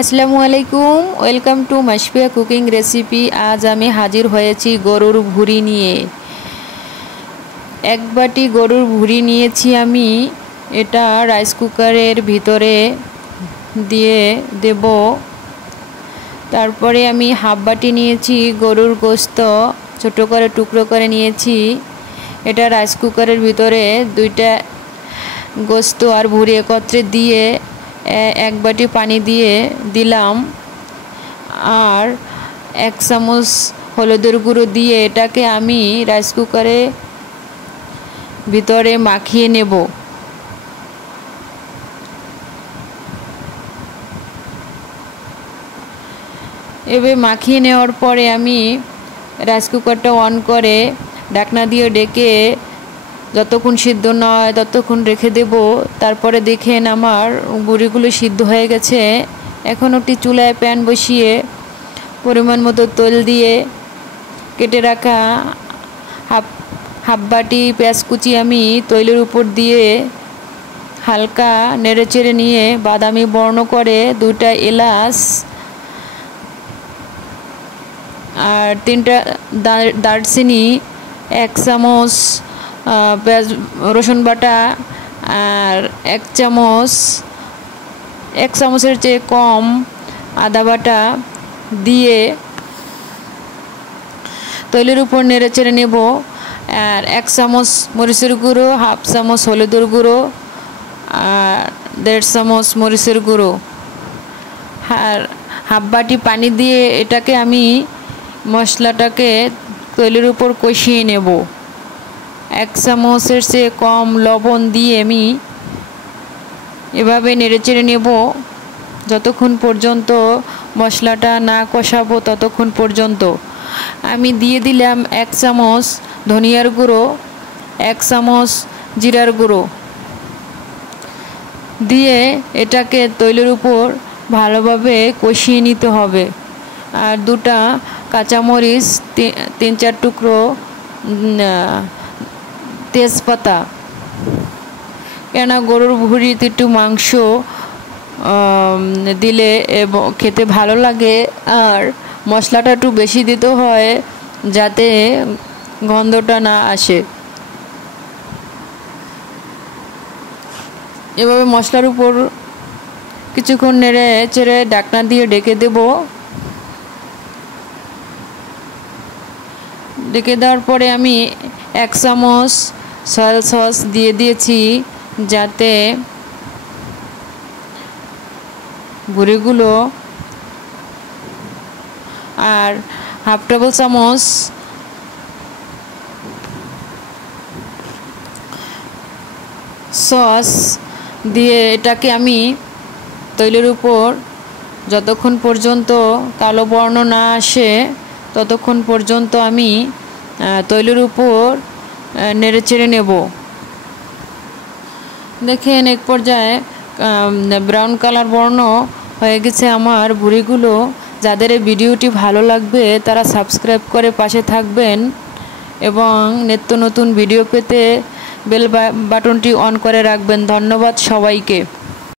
আসসালামু আলাইকুম, welcome to মাশফিয়া cooking recipe. আজ আমি হাজির হয়েছি গরুর ভুঁড়ি নিয়ে। এক বাটি গরুর ভুঁড়ি নিয়েছি আমি। এটা রাইস কুকারের ভিতরে দিয়ে দেব। তারপরে আমি হাফ বাটি নিয়েছি গরুর গোশত, ছোট করে টুকরো করে নিয়েছি। এটা রাইস কুকারের ভিতরে দুইটা গোশত আর ভুঁড়ি একত্রে দিয়ে এক বাটি পানি দিয়ে দিলাম, আর 1 চামচ হলুদের গুঁড়ো দিয়ে এটাকে আমি রাইস কুকারে ভিতরে মাখিয়ে নেব। এভাবে মাখিয়ে নেওয়ার পরে আমি রাইস কুকারটা অন করে ঢাকনা দিয়ে ডেকে যতক্ষণ সিদ্ধ না হয় ততক্ষণ রেখে দেব। তারপরে দেখেন আমার বুড়িগুলো সিদ্ধ হয়ে গেছে। এখন একটি চুলায় প্যান বসিয়ে পরিমাণ মতো তেল দিয়ে কেটে রাখা হাফ বাটি পেঁয়াজ কুচি আমি তৈলের উপর দিয়ে হালকা নেড়েচেড়ে নিয়ে বাদামি বর্ণ করে 2টা এলাচ আর 3টা দারচিনি, 1 চামচ পেঁয়াজ রসুন বাটা আর 1 চামচের চেয়ে কম আদা বাটা দিয়ে তৈলের উপর নেড়ে চেড়ে নেব। আর 1 চামচ মরিচের গুঁড়ো, হাফ চামচ হলুদের গুঁড়ো আর 1.5 চামচ মরিচের গুঁড়ো আর হাফ বাটি পানি দিয়ে এটাকে আমি মশলাটাকে তৈলের উপর কষিয়ে নেব। 1 চামচের চেয়ে কম লবণ দিয়ে আমি এভাবে নেড়েচেড়ে নেব যতক্ষণ পর্যন্ত মশলাটা না কষাবো ততক্ষণ পর্যন্ত। আমি দিয়ে দিলাম 1 চামচ ধনিয়ার গুঁড়ো, 1 চামচ জিরার গুঁড়ো দিয়ে এটাকে তৈলের উপর ভালোভাবে কষিয়ে নিতে হবে। আর 2টা কাঁচামরিচ, 3-4 টুকরো তেজপাতা, কেননা গরুর ভুঁড়িতে একটু মাংস দিলে এবং খেতে ভালো লাগে, আর মশলাটা একটু বেশি দিতে হয় যাতে গন্ধটা না আসে। এভাবে মশলার উপর কিছুক্ষণ নেড়ে চেড়ে ঢাকনা দিয়ে ঢেকে দেব। ঢেকে দেওয়ার পরে আমি 1 চামচ সয়া সস দিয়ে দিয়েছি যাতে ভুঁড়িগুলো, আর হাফ টেবিল চামচ সস দিয়ে এটাকে আমি তৈলের উপর যতক্ষণ পর্যন্ত কালো বর্ণ না আসে ততক্ষণ পর্যন্ত আমি তৈলের উপর নেড়েচেড়ে নেব। দেখেন এক পর্যায়ে ব্রাউন কালার বর্ণ হয়ে গেছে আমার ভুঁড়িগুলো। যাদের এই ভিডিওটি ভালো লাগবে তারা সাবস্ক্রাইব করে পাশে থাকবেন এবং নিত্য নতুন ভিডিও পেতে বেল বাটনটি অন করে রাখবেন। ধন্যবাদ সবাইকে।